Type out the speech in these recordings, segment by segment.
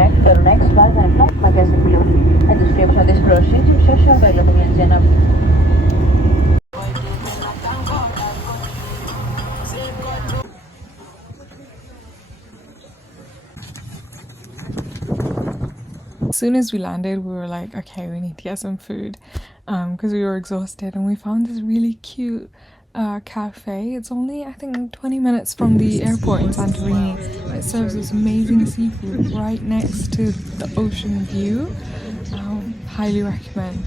connect to the next flight and flight magazine view. And the description of this brochure is also available in Jenna. As soon as we landed, we were like, okay, we need to get some food because we were exhausted, and we found this really cute cafe. It's only, I think, 20 minutes from the airport in Santorini. It serves this amazing seafood right next to the ocean view. Highly recommend.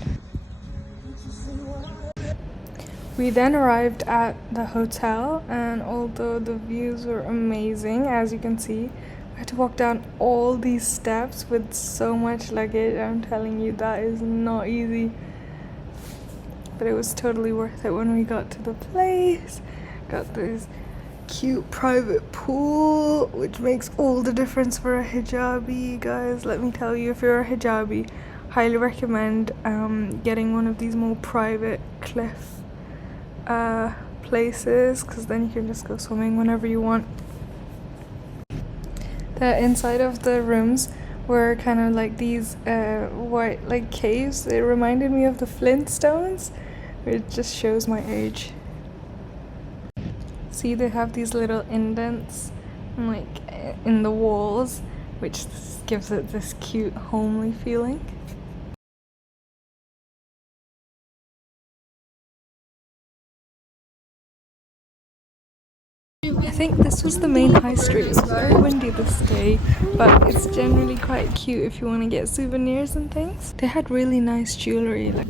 We then arrived at the hotel, and although the views were amazing, as you can see, I had to walk down all these steps with so much luggage. I'm telling you, that is not easy. But it was totally worth it when we got to the place. Got this cute private pool, which makes all the difference for a hijabi. Guys, let me tell you, if you're a hijabi, highly recommend getting one of these more private cliff places, because then you can just go swimming whenever you want. The inside of the rooms were kind of like these white like caves. It reminded me of the Flintstones. It just shows my age. See, they have these little indents like in the walls, which gives it this cute homely feeling. I think this was the main high street. It was very windy this day, but it's generally quite cute if you want to get souvenirs and things. They had really nice jewelry. Like,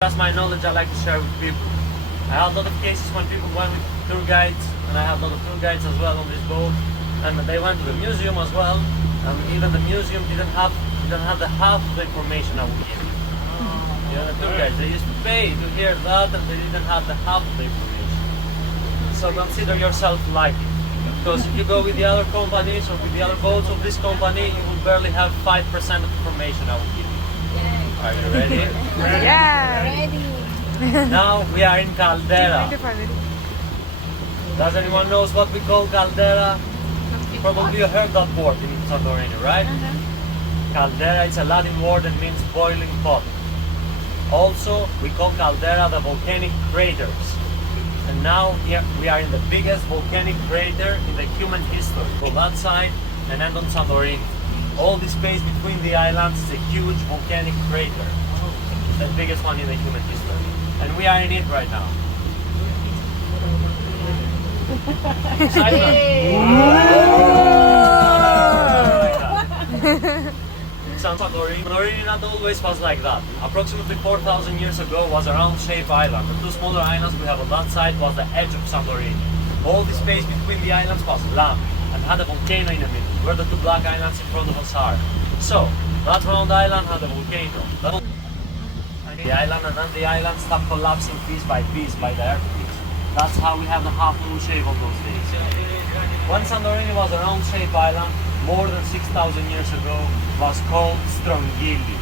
that's my knowledge I like to share with people. I had a lot of cases when people went with tour guides, and I had a lot of tour guides as well on this boat, and they went to the museum as well, and even the museum didn't have the half of the information I would give you. You know, the tour guides, they used to pay to hear that, and they didn't have the half of the information. So consider yourself lucky, because if you go with the other companies or with the other boats of this company, you will barely have 5% of the information I will give you. Are you ready? yeah! Ready. Now we are in Caldera. Does anyone knows what we call Caldera? Probably you heard that word in Santorini, right? Caldera is a Latin word that means boiling pot. Also, we call Caldera the volcanic craters. And now here we are in the biggest volcanic crater in the human history. On that side and end on Santorini. All the space between the islands is a huge volcanic crater. The biggest one in the human history. And we are in it right now. Santorini not always was like that. Approximately 4,000 years ago was a round-shaped island. The two smaller islands we have on that side was the edge of Santorini. All the space between the islands was land and had a volcano in the middle, where the two black islands in front of us are. So, that round island had a volcano. The island, and then the island stopped collapsing piece by the earthquakes. That's how we have the half moon shape on those days. When Santorini was a round-shaped island, more than 6,000 years ago, was called Strongili.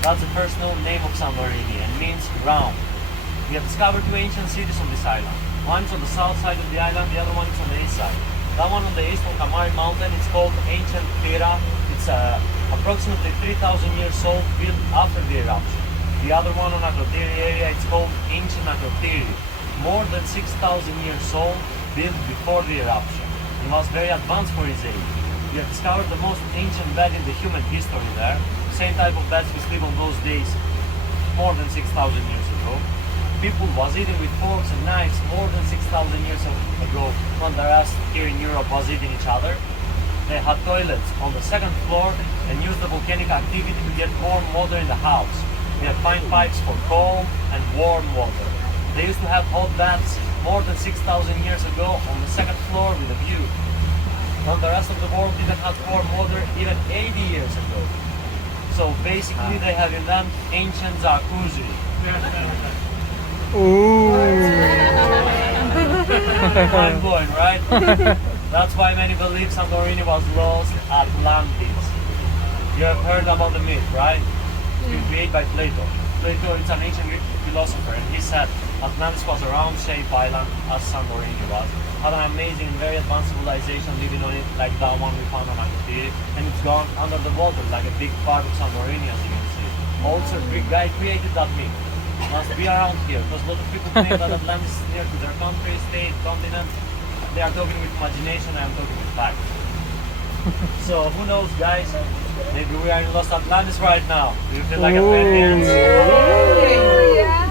That's the first known name of Santorini and means round. We have discovered two ancient cities on this island. One is on the south side of the island, the other one is on the east side. That one on the east on Kamari Mountain is called Ancient Pira. It's approximately 3,000 years old, built after the eruption. The other one on Akrotiri area, it's called Ancient Akrotiri, more than 6,000 years old, built before the eruption. It was very advanced for its age. We have discovered the most ancient bed in the human history there. Same type of beds we sleep on those days, more than 6,000 years ago. People was eating with forks and knives more than 6,000 years ago, when the rest here in Europe was eating each other. They had toilets on the second floor and used the volcanic activity to get warm water in the house. They had fine pipes for cold and warm water. They used to have hot baths more than 6,000 years ago on the second floor with a view. When the rest of the world didn't have warm water even 80 years ago. So basically they have invented ancient jacuzzi. Ooh. Mind blowing, right? That's why many believe Santorini was Lost Atlantis. You have heard about the myth, right? It was created by Plato. Plato is an ancient Greek philosopher, and he said Atlantis was a round-shaped island, as Santorini was. Had an amazing and very advanced civilization living on it, like that one we found on Akrotiri, and it's gone under the water, like a big part of Santorini, as you can see. Also, a Greek guy created that myth. Must be around here, because a lot of people think that Atlantis is near to their country, state, continent. They are talking with imagination, I am talking with facts. So who knows, guys? Maybe we are in Lost Atlantis right now. Do you feel like a friend here?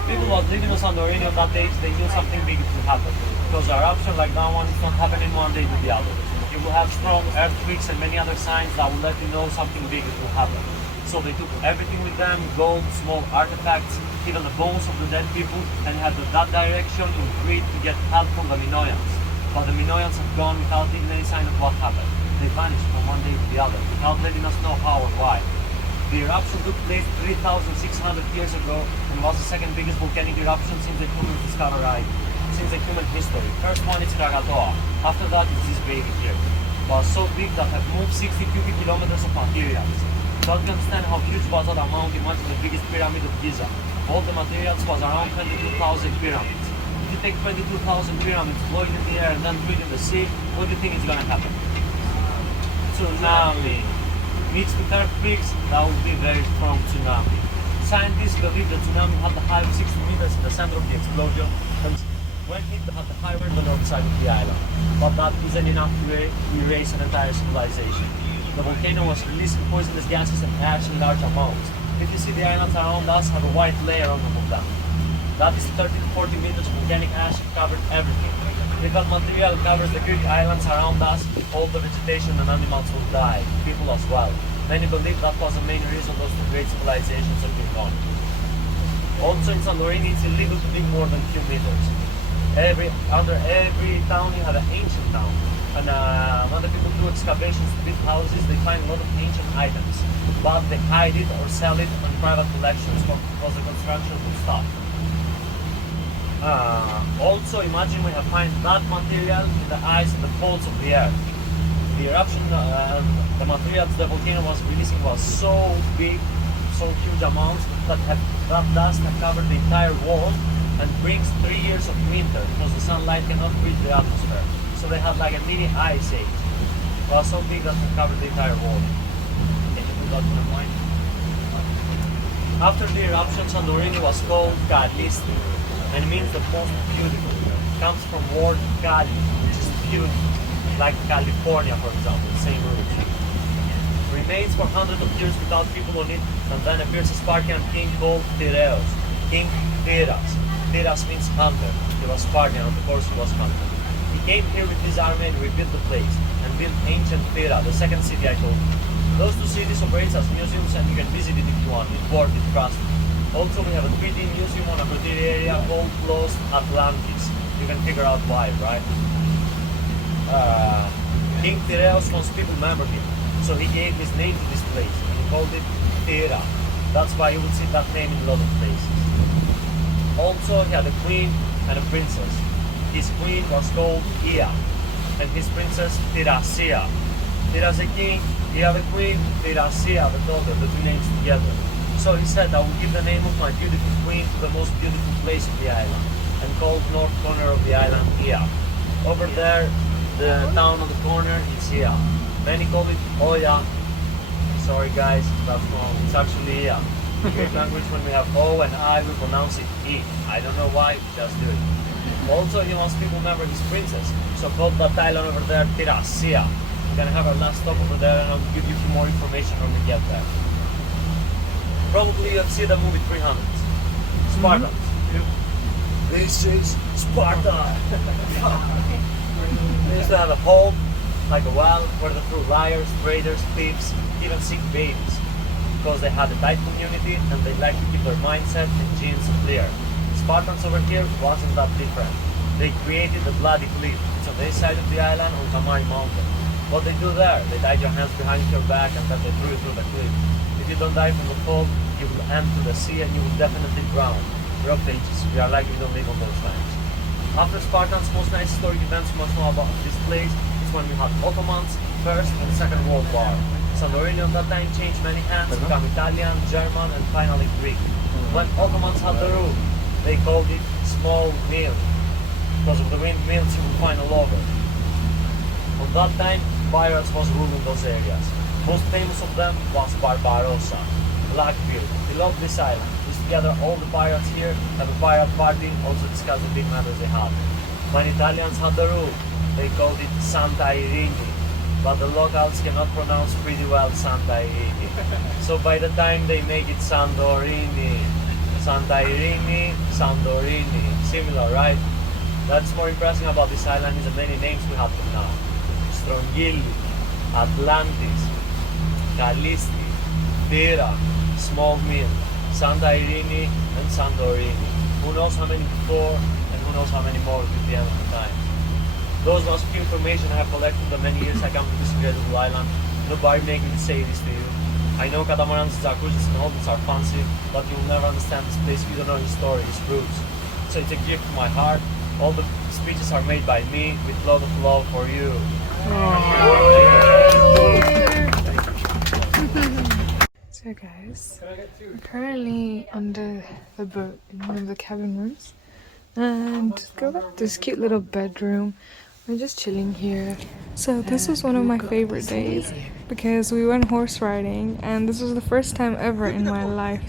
People who was living on Santorini on that day, they knew something big would happen. Because the eruption like that one is not happening one day to the other. You will have strong earthquakes and many other signs that will let you know something big will happen. So they took everything with them, gold, small artifacts, even the bones of the dead people, and had that direction in Crete to get help from the Minoans. But the Minoans have gone without even any sign of what happened. They vanished from one day to the other, without letting us know how or why. The eruption took place 3,600 years ago and was the second biggest volcanic eruption since the human discovery, since the human history. First one is Krakatoa. After that is this baby here. It was so big that have moved 60 cubic kilometers of materials. So you understand how huge was that amount, imagine the biggest pyramid of Giza. All the materials was around 22,000 pyramids. If you take 22,000 pyramids, blow it in the air and then throw it in the sea, what do you think is gonna happen? Tsunami. Mixed with earthquakes, that would be very strong tsunami. Scientists believe the tsunami had the height of 60 meters in the center of the explosion, and when hit had the higher on the north side of the island. But that isn't enough to erase an entire civilization. The volcano was releasing poisonous gases and ash in large amounts. If you see the islands around us have a white layer on top of them. That is 30 to 40 meters of volcanic ash covered everything. If that material covers the Greek islands around us, all the vegetation and animals will die, people as well. Many believe that was the main reason those two great civilizations have been gone. Also in Santorini, it's illegal to dig more than a few meters. Under every town you have an ancient town. And when the people do excavations to build houses, they find a lot of ancient items. But they hide it or sell it on private collections because the construction will stop. Also, imagine we have find that material in the ice and the folds of the earth. The eruption, the materials the volcano was releasing was so big, so huge amounts that dust have covered the entire world and brings 3 years of winter because the sunlight cannot reach the atmosphere. So they had like a mini ice age. It was so big that it covered the entire world. Can you put that in mind? After the eruption, Santorini was called Kalisti, and means the most beautiful. It comes from word Kali, which is beauty, like California, for example, same root. Remains for hundreds of years without people on it, and then appears a Spartan king called Piraeus, King Piras. Piras means hunter. He was Spartan, and of course he was hunter. He came here with his army and rebuilt the place, and built ancient Pira, the second city I told you. Those two cities operate as museums, and you can visit it if you want. It's worth it, trust me. Also, we have a 3D museum on a Akrotiri area called Lost Atlantis. You can figure out why, right? King Piraeus wants people remember him, so he gave his name to this place, and he called it Pira. That's why you will see that name in a lot of places. Also, he had a queen and a princess. His queen was called Ea, and his princess Thracia. Theras the king, Ea the queen, Thracia the daughter, the two names together. So he said, I will give the name of my beautiful queen to the most beautiful place of the island, and called north corner of the island Ea. Over there, the town on the corner is Ea. Many call it Oya. Sorry guys, that's wrong. It's actually Ea. In Greek language, when we have O and I, we pronounce it E. I don't know why, just do it. Also, he wants people to remember his princess, so called that island over there Thracia. We're gonna have our last stop over there, and I'll give you more information when we get there. Probably you've seen the movie 300. Spartans. This is Sparta! They used to have a hole, like a well, where they threw liars, traitors, thieves, even sick babies. Because they had a tight community and they like to keep their mindset and genes clear. Spartans over here wasn't that different. They created the Bloody Cliff. It's on this side of the island on Kamari Mountain. What they do there, they tied your hands behind your back and then they threw you through the cliff. If you don't die from the fall, you will end to the sea and you will definitely drown. Rock ages, we are like we don't live on those times. After Spartans, most nice historic events you must know about this place is when we had Ottomans, First and Second World War. Santorini on that time changed many hands, became Italian, German and finally Greek. When Ottomans had the rule, they called it small mill, because of the windmills you will find all over. On that time, pirates was ruling those areas. Most famous of them was Barbarossa, Blackbeard. He loved this island. He's together all the pirates here, have a pirate party, also discuss the big matters they had. When Italians had the rule, they called it Santa Irini, but the locals cannot pronounce pretty well Santa Irini. So by the time they make it Santorini, Santa Irini, Santorini. Similar, right? That's more impressive about this island is the many names we have from now. Strongili, Atlantis, Callisti, Thera, Small Mill, Santa Irini, and Santorini. Who knows how many before, and who knows how many more at the end of the time. Those was few information I have collected the many years I come to this incredible island. Nobody make me say this to you. I know catamarans, jacuzzis, and all these are fancy, but you will never understand this place if you don't know his story, his roots. So it's a gift to my heart. All the speeches are made by me with a lot of love for you. So guys, I'm currently under the boat in one of the cabin rooms, and go back to this cute little bedroom. We're just chilling here. So this was one of my favorite days because we went horse riding, and this was the first time ever in my life